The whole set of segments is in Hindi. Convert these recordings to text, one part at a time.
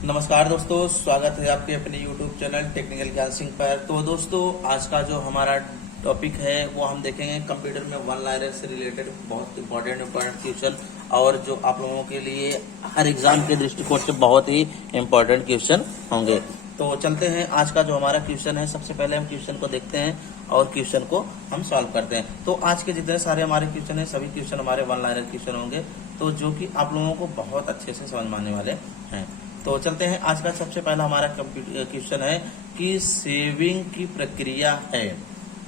नमस्कार दोस्तों, स्वागत है आपके अपने YouTube चैनल टेक्निकल ज्ञान सिंह पर। तो दोस्तों, आज का जो हमारा टॉपिक है वो हम देखेंगे कंप्यूटर में वन लाइनर से रिलेटेड बहुत इंपॉर्टेंट क्वेश्चन, और जो आप लोगों के लिए हर एग्जाम के दृष्टिकोण से बहुत ही इंपॉर्टेंट क्वेश्चन होंगे। तो चलते हैं, आज का जो हमारा क्वेश्चन है, सबसे पहले हम क्वेश्चन को देखते हैं और क्वेश्चन को हम सॉल्व करते हैं। तो आज के जितने सारे हमारे क्वेश्चन है, सभी क्वेश्चन हमारे वन लाइनर क्वेश्चन होंगे, तो जो कि आप लोगों को बहुत अच्छे से समझ में आने वाले हैं। तो चलते हैं, आज का सबसे पहला हमारा क्वेश्चन है कि सेविंग की प्रक्रिया है।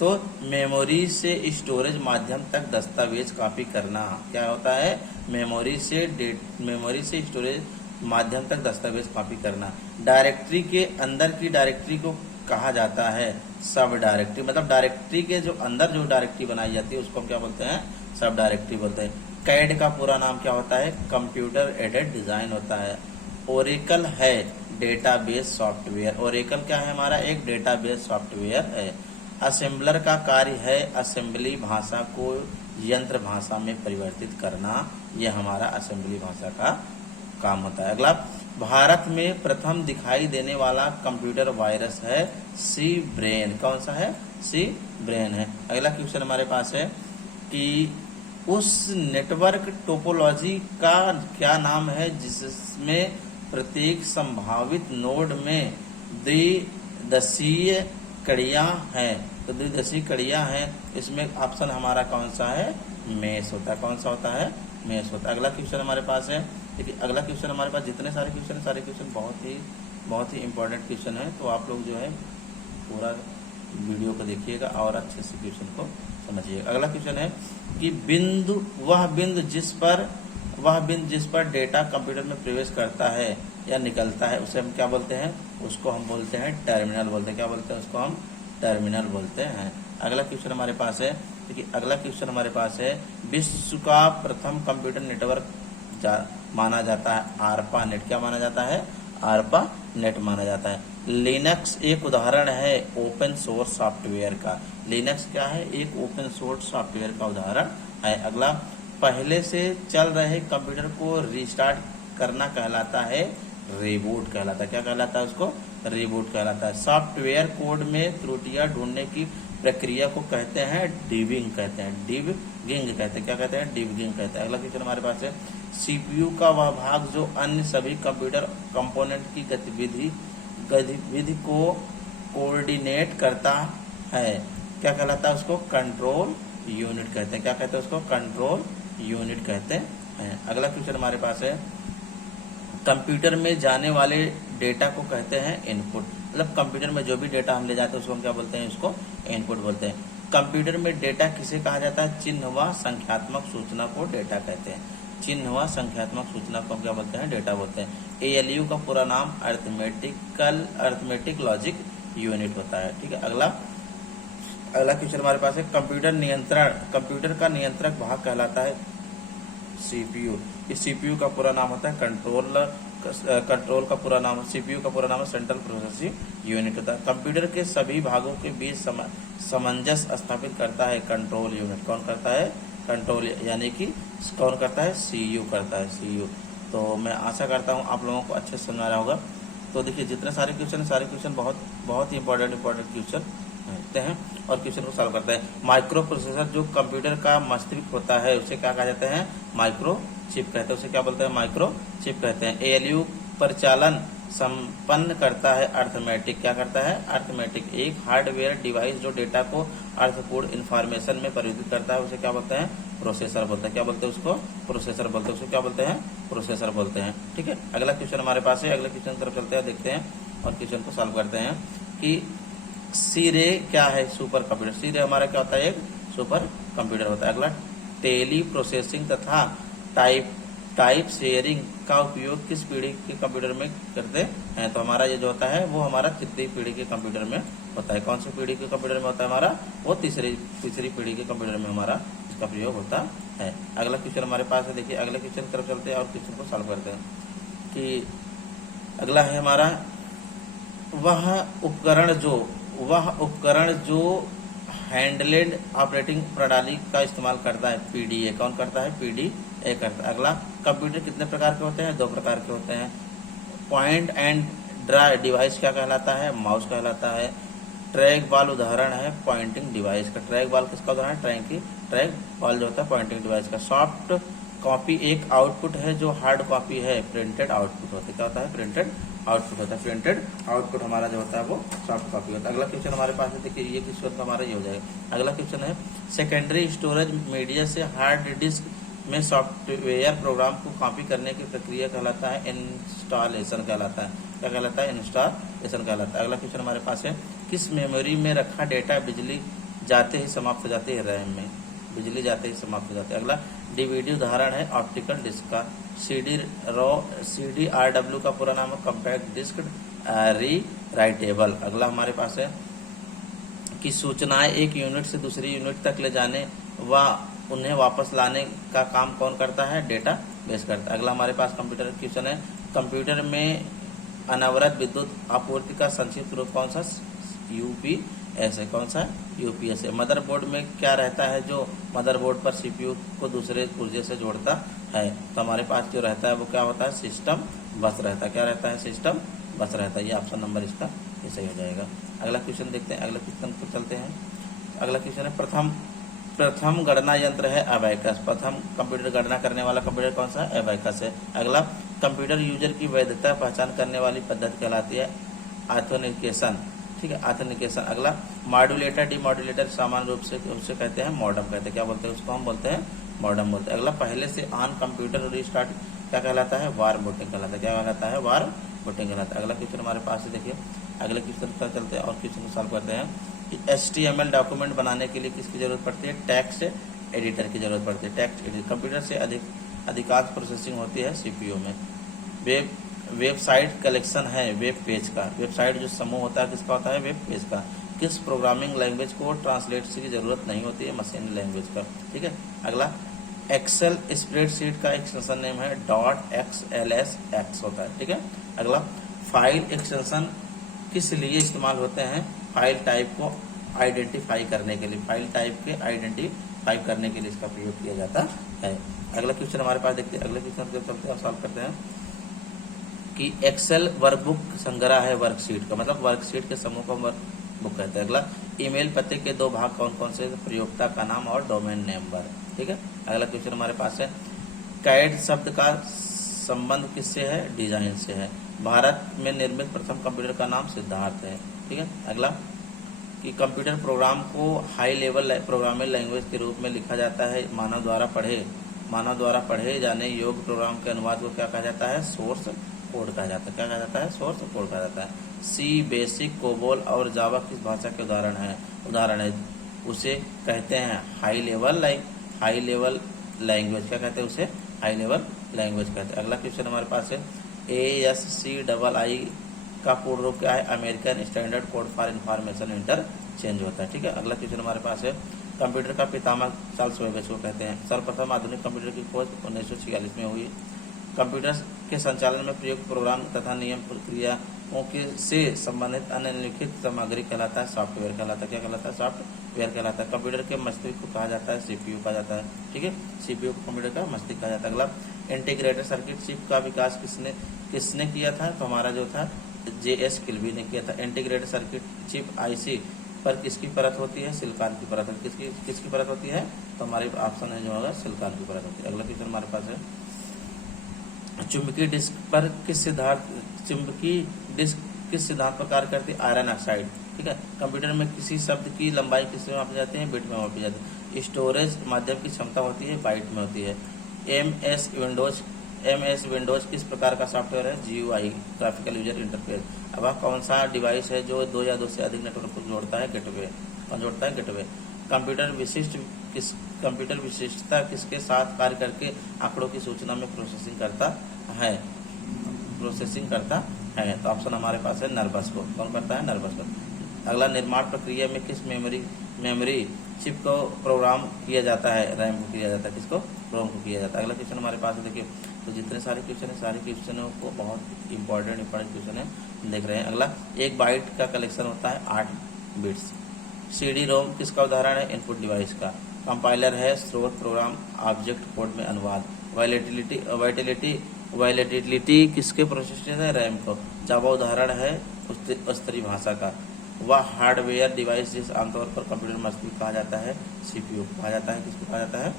तो मेमोरी से स्टोरेज माध्यम तक दस्तावेज कॉपी करना क्या होता है? मेमोरी से स्टोरेज माध्यम तक दस्तावेज कॉपी करना। डायरेक्टरी के अंदर की डायरेक्टरी को कहा जाता है सब डायरेक्टरी। मतलब डायरेक्टरी के जो अंदर जो डायरेक्टरी बनाई जाती है उसको हम क्या बोलते हैं? सब डायरेक्टरी बोलते हैं। कैड का पूरा नाम क्या होता है? कंप्यूटर एडेड डिजाइन होता है। ओरेकल है डेटाबेस सॉफ्टवेयर। ओरेकल क्या है? हमारा एक डेटाबेस सॉफ्टवेयर है। असेंबलर का कार्य है असेंबली भाषा को यंत्र भाषा में परिवर्तित करना। यह हमारा असेंबली भाषा का काम होता है। अगला, भारत में प्रथम दिखाई देने वाला कंप्यूटर वायरस है सी ब्रेन। कौन सा है? सी ब्रेन है। अगला क्वेश्चन हमारे पास है कि उस नेटवर्क टोपोलॉजी का क्या नाम है जिसमें प्रत्येक संभावित नोड में द्विदिशीय कड़ियां हैं। तो द्विदिशीय कड़ियां हैं, इसमें ऑप्शन हमारा कौन सा है? मेश होता है। कौन सा होता है? मेश होता है। अगला क्वेश्चन हमारे पास है, देखिए अगला क्वेश्चन हमारे पास जितने सारे क्वेश्चन बहुत ही इंपॉर्टेंट क्वेश्चन है। तो आप लोग जो है पूरा वीडियो को देखिएगा और अच्छे से क्वेश्चन को समझिएगा। अगला क्वेश्चन है कि वह बिंदु जिस पर डेटा कंप्यूटर में प्रवेश करता है या निकलता है उसे हम क्या बोलते हैं? उसको हम बोलते हैं टर्मिनल बोलते हैं। क्या बोलते हैं? उसको हम टर्मिनल बोलते हैं। अगला क्वेश्चन हमारे पास है, देखिए अगला क्वेश्चन हमारे पास है, विश्व का प्रथम कंप्यूटर नेटवर्क माना जाता है आरपा नेट। क्या माना जाता है? आरपा नेट माना जाता है। लिनक्स एक उदाहरण है ओपन सोर्स सॉफ्टवेयर का। लिनक्स क्या है? एक ओपन सोर्स सॉफ्टवेयर का उदाहरण है। अगला, पहले से चल रहे कंप्यूटर को रिस्टार्ट करना कहलाता है रीबूट कहलाता है। क्या कहलाता है? उसको रीबूट कहलाता है। सॉफ्टवेयर कोड में त्रुटियां ढूंढने की प्रक्रिया को कहते हैं डिबिंग कहते हैं। डिबगिंग कहते हैं। क्या कहते हैं? डिबगिंग कहते हैं। अगला क्वेश्चन हमारे पास है, सीपीयू का वह भाग जो अन्य सभी कंप्यूटर कंपोनेंट की गतिविधि को कोऑर्डिनेट करता है, क्या कहलाता है? उसको कंट्रोल यूनिट कहते हैं। क्या कहते हैं? उसको कंट्रोल यूनिट कहते हैं। अगला क्वेश्चन हमारे पास है, कंप्यूटर में जाने वाले डेटा को कहते हैं इनपुट। मतलब कंप्यूटर में जो भी डेटा हम ले जाते हैं उसको हम क्या बोलते हैं? उसको इनपुट बोलते हैं। कंप्यूटर में डेटा किसे कहा जाता है? चिन्ह व संख्यात्मक सूचना को डेटा कहते हैं। चिन्ह व संख्यात्मक सूचना को हम क्या बोलते हैं? डेटा बोलते हैं। एएलयू का पूरा नाम अर्थमेटिक लॉजिक यूनिट होता है। ठीक है। अगला क्वेश्चन हमारे पास है, कंप्यूटर का नियंत्रक भाग कहलाता है सीपीयू। इस सीपीयू का पूरा नाम होता है कंट्रोल का पूरा नाम, सीपीयू का पूरा नाम है सेंट्रल प्रोसेसिंग यूनिट होता है। कंप्यूटर के सभी भागों के बीच सामंजस्य स्थापित करता है कंट्रोल यूनिट। कौन करता है? कंट्रोल, यानी कि कौन करता है? सीयू करता है। सीयू। तो मैं आशा करता हूँ आप लोगों को अच्छे से समझ आ रहा होगा। तो देखिए जितने सारे क्वेश्चन बहुत ही इंपॉर्टेंट क्वेश्चन होते हैं और क्वेश्चन को सॉल्व करते हैं। माइक्रो प्रोसेसर जो कंप्यूटर का मस्तिष्क होता है उसे क्या कहा जाता है? माइक्रो चिप कहते हैं। उसे क्या बोलते हैं? माइक्रो चिप कहते हैं। एएलयू परिचालन संपन्न करता है अर्थमेटिक। क्या करता है? अर्थमेटिक। एक हार्डवेयर डिवाइस जो डेटा को अर्थपूर्ण इंफॉर्मेशन में परिवर्तित करता है उसे क्या बोलते हैं? प्रोसेसर बोलते हैं। क्या बोलते हैं? उसको प्रोसेसर बोलते हैं। उसको क्या बोलते हैं? प्रोसेसर बोलते हैं। ठीक है। अगला क्वेश्चन हमारे पास है, अगले क्वेश्चन की तरफ चलते हैं, देखते हैं और क्वेश्चन को सॉल्व करते हैं कि सीरे क्या है? Super computer. सीरे हमारा क्या होता है? एक सुपर कंप्यूटर होता है। अगला, टेली प्रोसेसिंग तथा टाइप शेयरिंग का उपयोग किस पीढ़ी के कंप्यूटर में करते हैं? तो हमारा ये जो होता है वो हमारा कितनी पीढ़ी के कंप्यूटर में होता है? कौन सी पीढ़ी के कंप्यूटर में होता है? हमारा वो तीसरी पीढ़ी के कंप्यूटर में हमारा इसका प्रयोग होता है। अगला क्वेश्चन हमारे पास है, देखिए अगले क्वेश्चन की तरफ चलते हैं और क्वेश्चन को सॉल्व करते हैं कि अगला है हमारा, वह उपकरण जो हैंडलेड ऑपरेटिंग प्रणाली का इस्तेमाल करता है पीडीए। कौन करता है? पीडीए करता है। अगला, कंप्यूटर कितने प्रकार के होते हैं? 2 प्रकार के होते हैं। पॉइंट एंड ड्रा डिवाइस क्या कहलाता है? माउस कहलाता है। ट्रैक बॉल उदाहरण है पॉइंटिंग डिवाइस का। ट्रैक बॉल किसका उदाहरण है? ट्रैक बॉल जो होता है पॉइंटिंग डिवाइस का। सॉफ्ट कॉपी एक आउटपुट है जो हार्ड कॉपी है, प्रिंटेड आउटपुट होता है। क्या होता है? प्रिंटेड आउटपुट होता है। प्रिंटेड आउटपुट हमारा जो होता है वो सॉफ्ट कॉपी होता है। अगला क्वेश्चन हमारे पास है, देखिए ये क्वेश्चन हमारा ये हो जाएगा। अगला क्वेश्चन है सेकेंडरी स्टोरेज मीडिया से हार्ड डिस्क में सॉफ्टवेयर प्रोग्राम को कॉपी करने की प्रक्रिया कहलाता है इंस्टॉलेशन कहलाता है। क्या कहलाता है? इंस्टॉलेशन कहलाता है। अगला क्वेश्चन हमारे पास है किस मेमोरी में रखा डेटा बिजली जाते ही समाप्त हो जाती है? रैम में बिजली जाते ही समाप्त हो जाती है। अगला डीवीडी उदाहरण है ऑप्टिकल डिस्क का। CD RW का पूरा नाम है कॉम्पैक्ट डिस्क री राइटेबल। अगला हमारे पास है कि सूचनाएं एक यूनिट से दूसरी यूनिट तक ले जाने व उन्हें वापस लाने का काम कौन करता है? डेटा बेस करता है। अगला हमारे पास कंप्यूटर क्वेश्चन है कंप्यूटर में अनवरत विद्युत आपूर्ति का संक्षिप्त रूप कौन सा? UPS है। कौन सा? UPS है। मदरबोर्ड में क्या रहता है जो मदरबोर्ड पर CPU को दूसरे पुर्जे से जोड़ता है? तो हमारे पास जो रहता है वो क्या होता है? सिस्टम बस रहता है। क्या रहता है? सिस्टम बस रहता है। ये ऑप्शन नंबर इसका ये सही हो जाएगा। अगला क्वेश्चन देखते हैं। अगला क्वेश्चन को चलते हैं। अगला क्वेश्चन है प्रथम गणना यंत्र है अबैकस। प्रथम कंप्यूटर गणना करने वाला कंप्यूटर कौन सा है? अबैकस है। अगला कंप्यूटर यूजर की वैधता पहचान करने वाली पद्धति कहलाती है ऑथेंटिकेशन। ठीक है, ऑथेंटिकेशन। अगला मॉड्यूलेटर डिमॉड्यूलेटर सामान्य रूप से उसे कहते हैं मॉडम कहते हैं। क्या बोलते हैं उसको? हम बोलते हैं मॉडम बोलते हैं। अगला पहले से ऑन कंप्यूटर रिस्टार्ट क्या कहलाता है? वार बूटिंग कहलाता है। क्या कहलाता है? वार बूटिंग कहलाता है। अगला क्वेश्चन हमारे पास है, देखिए अगले क्वेश्चन पर चलते हैं और क्वेश्चन को सॉल्व करते हैं कि HTML डॉक्यूमेंट बनाने के लिए किसकी जरूरत पड़ती है? टेक्स्ट एडिटर की जरूरत पड़ती है। टेक्स्ट एडिटर कंप्यूटर से अधिकांश प्रोसेसिंग होती है CPU में। वेबसाइट कलेक्शन है वेब पेज का। वेबसाइट जो समूह होता है किसका होता है? वेब पेज का। किस प्रोग्रामिंग लैंग्वेज को ट्रांसलेट की जरूरत नहीं होती है? मशीन लैंग्वेज का। ठीक है। अगला एक्सेल स्प्रेडशीट का एक्सटेंशन नेम है .xlsx होता है। ठीक है। अगला फाइल एक्सटेंशन किस लिए इस्तेमाल होते हैं? फाइल टाइप को आइडेंटिफाई करने के लिए। फाइल टाइप के आइडेंटिफाई करने के लिए इसका प्रयोग किया जाता है। अगला क्वेश्चन हमारे पास देखते हैं। अगले क्वेश्चन को चलते हैं सॉल्व करते हैं कि एक्सेल वर्कबुक संग्रह है वर्कशीट का। मतलब वर्कशीट के समूह को वर्कबुक कहते हैं। अगला ईमेल पते के दो भाग कौन कौन से? प्रयोक्ता का नाम और डोमेन नंबर। ठीक है। अगला क्वेश्चन हमारे पास है कैड शब्द का संबंध किससे है? डिजाइन से है। भारत में निर्मित प्रथम कंप्यूटर का नाम सिद्धार्थ है। ठीक है। अगला कि कंप्यूटर प्रोग्राम को हाई लेवल प्रोग्रामिंग लैंग्वेज के रूप में लिखा जाता है। मानव द्वारा पढ़े जाने योग्य प्रोग्राम के अनुवाद को क्या कहा जाता है? सोर्स कोड कहा जाता है। क्या कहा जाता है? सोर्स कोड कहा जाता है। सी, बेसिक, कोबोल और जावा किस भाषा के उदाहरण है? उसे कहते हैं हाई लेवल लैंग्वेज। क्या कहते हैं उसे? हाई लेवल लैंग्वेज कहते हैं। अगला क्वेश्चन हमारे पास है ASCII का पूर्ण रूप क्या है? American standard code for information interchange होता है। ठीक है। अगला क्वेश्चन हमारे पास है कंप्यूटर का पितामह चार्ल्स बेबेज को कहते हैं। सर्वप्रथम आधुनिक कंप्यूटर की खोज 1946 में हुई। कंप्यूटर के संचालन में प्रयुक्त प्रोग्राम तथा नियम प्रक्रियाओं से संबंधित अन्य लिखित सामग्री कहलाता है सॉफ्टवेयर कहलाता है। क्या कहलाता है? सॉफ्टवेयर कहलाता है। कंप्यूटर के मस्तिष्क को कहा जाता है CPU कहा जाता है। ठीक है। CPU को कंप्यूटर का मस्तिष्क कहा जाता है। अगला इंटीग्रेटेड सर्किट चिप का विकास किसने किया था? तो हमारा जो था JS किल्बी ने किया था। इंटीग्रेटेड सर्किट चिप IC पर किसकी परत होती है? सिलिकॉन की परत होती है। किसकी परत होती है? तो हमारे ऑप्शन है जो होगा सिलिकॉन की परत होती है। अगला क्वेश्चन हमारे पास है चुंबकीय डिस्क किस सिद्धांत पर कार्य करती है? Iron oxide. ठीक है। कंप्यूटर में किसी शब्द की लंबाई किस में मापी जाती है? बिट में मापी जाती है। स्टोरेज माध्यम की क्षमता होती है? बाइट में होती है। MS विंडोज किस प्रकार का सॉफ्टवेयर है? GUI graphical user interface. अब वह कौन सा डिवाइस है जो 2 या 2 से अधिक नेटवर्क को जोड़ता है? गेटवे। कौन जोड़ता है? गेटवे। कंप्यूटर विशिष्टता किसके साथ कार्य करके आंकड़ों की सूचना में प्रोसेसिंग करता है? तो ऑप्शन हमारे पास है नर्वस को। कौन करता है? नर्वस को। अगला निर्माण प्रक्रिया में किस मेमोरी चिप को प्रोग्राम किया जाता है? रैम को किया जाता है। किसको? रोम को किया जाता है। अगला क्वेश्चन हमारे पास है, देखिए तो जितने सारे क्वेश्चन है सारे क्वेश्चनों को बहुत इंपॉर्टेंट क्वेश्चन है देख रहे हैं। अगला 1 बाइट का कलेक्शन होता है 8 बिट्स। CD-ROM किसका उदाहरण है? इनपुट डिवाइस का। कंपाइलर है स्रोत प्रोग्राम ऑब्जेक्ट कोड में अनुवाद। वाइटेलिटी वैलिडिटी किसके प्रोसेसर है? रैम को। जावा उदाहरण है स्तरीय भाषा का। वह हार्डवेयर डिवाइस जिस आमतौर पर कंप्यूटर मस्तिष्क कहा जाता है, सीपीयू को कहा जाता है। किसको कहा जाता है?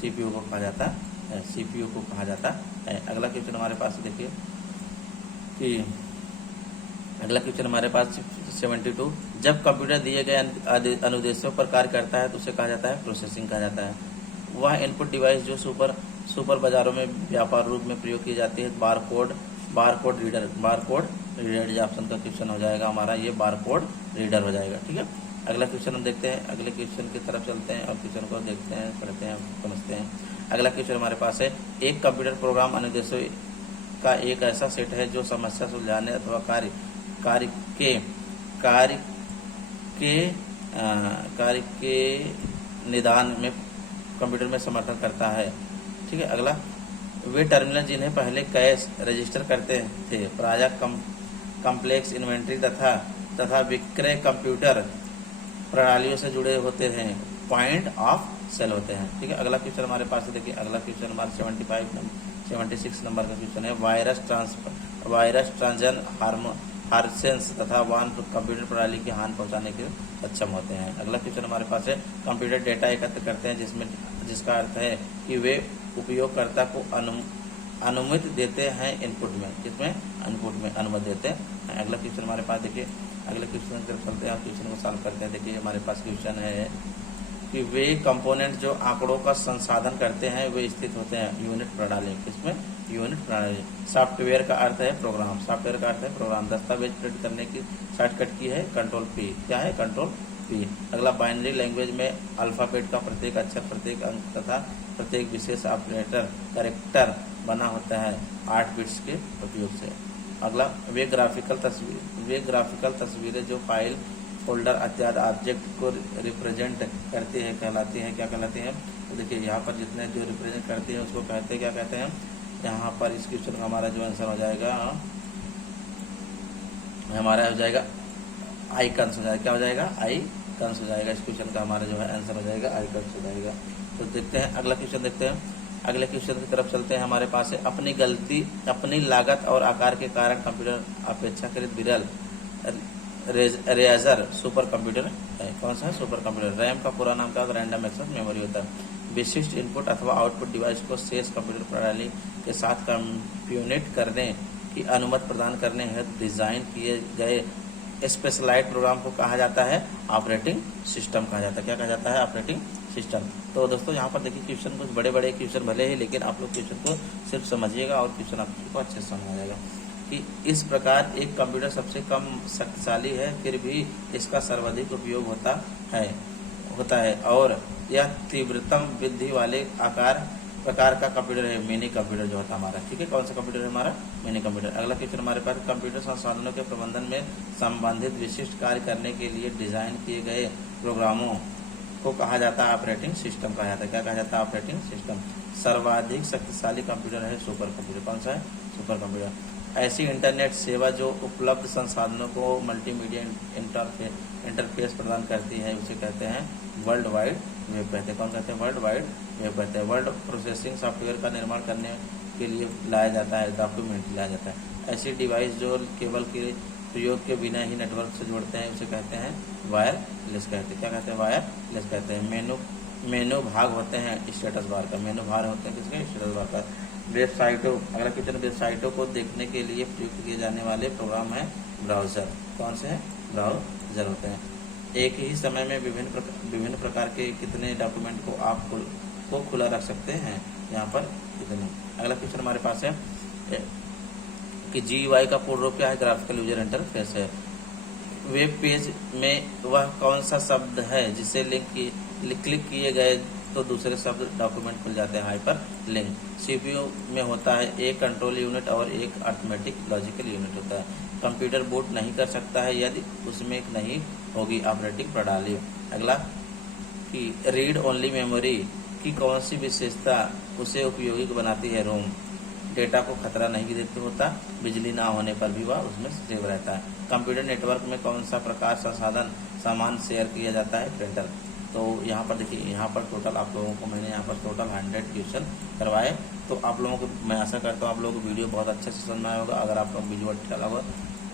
सीपीयू को कहा जाता है, सीपीयू को कहा जाता है। अगला क्वेश्चन हमारे पास देखिए कि अगला क्वेश्चन हमारे पास 72, जब कंप्यूटर दिए गए अनुदेशों पर कार्य करता है तो उसे कहा जाता है प्रोसेसिंग कहा जाता है। वह इनपुट डिवाइस जो सुपर बाजारों में व्यापार रूप में प्रयोग की जाती है, बारकोड रीडर ऑप्शन का क्वेश्चन हो जाएगा हमारा, ये बारकोड रीडर हो जाएगा। ठीक है, अगला क्वेश्चन हम देखते हैं, अगले क्वेश्चन की तरफ चलते हैं और क्वेश्चन को देखते हैं, पढ़ते हैं, समझते हैं। अगला क्वेश्चन हमारे पास है, एक कंप्यूटर प्रोग्राम अनुदेशों का एक ऐसा सेट है जो समस्या सुलझाने अथवा कार्य के निदान में कंप्यूटर में समर्थन करता है। ठीक है, अगला, वे टर्मिनल जिन्हें पहले कैश रजिस्टर करते थे प्रायः कॉम्प्लेक्स इन्वेंट्री तथा विक्रय कंप्यूटर प्रणालियों से जुड़े होते हैं, पॉइंट ऑफ सेल होते हैं। ठीक है, अगला क्वेश्चन हमारे पास देखिए, अगला क्वेश्चन हमारा 76 नंबर का क्वेश्चन है, वायरस ट्रांजन हार्सेंस तथा वान कंप्यूटर प्रणाली की हानि पहुंचाने के सक्षम होते हैं। अगला क्वेश्चन हमारे पास है, कंप्यूटर डेटा एकत्र करते हैं जिसका अर्थ है कि वे उपयोगकर्ता को अनुमति देते हैं इनपुट में, जिसमें इनपुट में अनुमति देते हैं। अगला क्वेश्चन हमारे पास देखिए, अगले क्वेश्चन की तरफ चलते हैं, क्वेश्चन को सॉल्व करते हैं। देखिए हमारे पास क्वेश्चन है कि वे कंपोनेंट जो आंकड़ों का संसाधन करते हैं वे स्थित होते हैं यूनिट प्रणाली। किसमें? यूनिट प्रणाली। सॉफ्टवेयर का अर्थ है प्रोग्राम, सॉफ्टवेयर का अर्थ है प्रोग्राम। दस्तावेज प्रिंट करने की शॉर्टकट की है कंट्रोल पी। क्या है? Control P. अगला, बाइनरी लैंग्वेज में अल्फाबेट का प्रत्येक अक्षर, प्रत्येक अंक तथा प्रत्येक विशेष ऑपरेटर कैरेक्टर बना होता है 8 बिट्स के उपयोग से। अगला, वे ग्राफिकल तस्वीरें जो फाइल, फोल्डर इत्यादि ऑब्जेक्ट को रिप्रेजेंट करती है कहलाती हैं। क्या कहलाती हैं? तो देखिए यहाँ पर जितने जो रिप्रेजेंट करती हैं उसको कहते हैं, क्या कहते हैं? यहाँ पर इस क्वेश्चन का हमारा जो आंसर हो जाएगा, हमारा हो जाएगा आइकन्स हो जाएगा। क्या हो जाएगा? आइकन्स हो जाएगा। इस क्वेश्चन का हमारा जो है आंसर हो जाएगा आइकन्स हो जाएगा। तो देखते हैं अगला क्वेश्चन, देखते हैं अगले क्वेश्चन की तरफ चलते हैं। हमारे पास है, अपनी लागत और आकार के कारण कंप्यूटर अपेक्षाकृत विरल रेजर सुपर कंप्यूटर है। कौन सा है? Super computer. रैम का पूरा नाम क्या होता है? रैंडम एक्सेस मेमोरी होता है। विशिष्ट इनपुट अथवा आउटपुट डिवाइस को शेष कंप्यूटर प्रणाली के साथ कंप्यूनेट करने की अनुमति प्रदान करने हेतु डिजाइन किए गए स्पेशलाइज्ड प्रोग्राम को कहा जाता है ऑपरेटिंग सिस्टम कहा जाता है। क्या कहा जाता है? Operating system. तो दोस्तों यहाँ पर देखिए क्वेश्चन कुछ बड़े क्वेश्चन भले ही, लेकिन आप लोग क्वेश्चन को सिर्फ समझिएगा और क्वेश्चन आपको अच्छे से समझ आ जाएगा कि इस प्रकार एक कंप्यूटर सबसे कम शक्तिशाली है, फिर भी इसका सर्वाधिक उपयोग होता है और यह तीव्रतम वृद्धि वाले प्रकार का कंप्यूटर है, मिनी कंप्यूटर जो होता है हमारा। ठीक है, कौन सा कंप्यूटर है हमारा? Mini computer. अगला क्वेश्चन हमारे पास, कंप्यूटर संसाधनों के प्रबंधन में संबंधित विशिष्ट कार्य करने के लिए डिजाइन किए गए प्रोग्रामों को कहा जाता है ऑपरेटिंग सिस्टम कहा जाता है। क्या कहा जाता है? Operating system. सर्वाधिक शक्तिशाली कंप्यूटर है सुपर कंप्यूटर। कौन सा है? Super computer. ऐसी इंटरनेट सेवा जो उपलब्ध संसाधनों को मल्टीमीडिया इंटरफेस प्रदान करती है उसे कहते हैं वर्ल्ड वाइड वेब कहते हैं। कौन कहते हैं? वर्ल्ड वाइड वेब कहते हैं। वर्ड प्रोसेसिंग सॉफ्टवेयर का निर्माण करने के लिए लाया जाता है, डॉक्यूमेंट लाया जाता है। ऐसी डिवाइस जो केबल के प्रयोग के बिना ही नेटवर्क से जोड़ते हैं उसे कहते हैं वायरलेस कहते हैं। क्या कहते हैं? वायरलेस कहते हैं। मेनू भाग होते हैं स्टेटस बार का, मेनू भाग होते हैं किसके? स्टेटस बार का। वेबसाइटों, अगला क्वेश्चन, वेबसाइटों को देखने के लिए प्रयुक्त किए जाने वाले प्रोग्राम है ब्राउजर। कौन से हैं? ब्राउजर होते हैं। एक ही समय में विभिन्न प्रकार के कितने डॉक्यूमेंट को आप खुला रख सकते हैं? यहाँ पर कितने। अगला क्वेश्चन हमारे पास है कि GUI का पूर्ण रूप क्या है? ग्राफिकल यूजर इंटरफेस है। वेब पेज में वह कौन सा शब्द है जिसे क्लिक किए गए तो दूसरे शब्द डॉक्यूमेंट खुल जाते हैं? Hyper link. CPU में होता है एक कंट्रोल यूनिट और एक अर्थमेटिक लॉजिकल यूनिट होता है। कंप्यूटर बूट नहीं कर सकता है यदि उसमें नहीं होगी ऑपरेटिंग प्रणाली। अगला कि रीड ओनली मेमोरी की कौन सी विशेषता उसे उपयोगी बनाती है? रोम। डेटा को खतरा नहीं देते होता, बिजली ना होने पर भी वह उसमें सेव रहता है। कंप्यूटर नेटवर्क में कौन सा प्रकार संसाधन सामान शेयर किया जाता है? प्रिंटर। तो यहाँ पर देखिए, यहाँ पर टोटल आप लोगों को मैंने यहाँ पर टोटल 100 क्वेश्चन करवाए। तो आप लोगों को मैं आशा करता हूँ आप लोगों को वीडियो बहुत अच्छे से समझ में आया होगा। अगर आप लोग वीडियो अच्छा लगा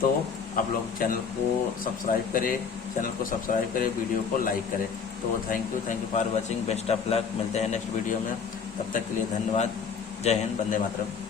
तो आप लोग चैनल को सब्सक्राइब करें, वीडियो को लाइक करें। तो thank you for watching, best of luck. मिलते हैं नेक्स्ट वीडियो में, तब तक के लिए धन्यवाद। जय हिंद, वंदे मातरम।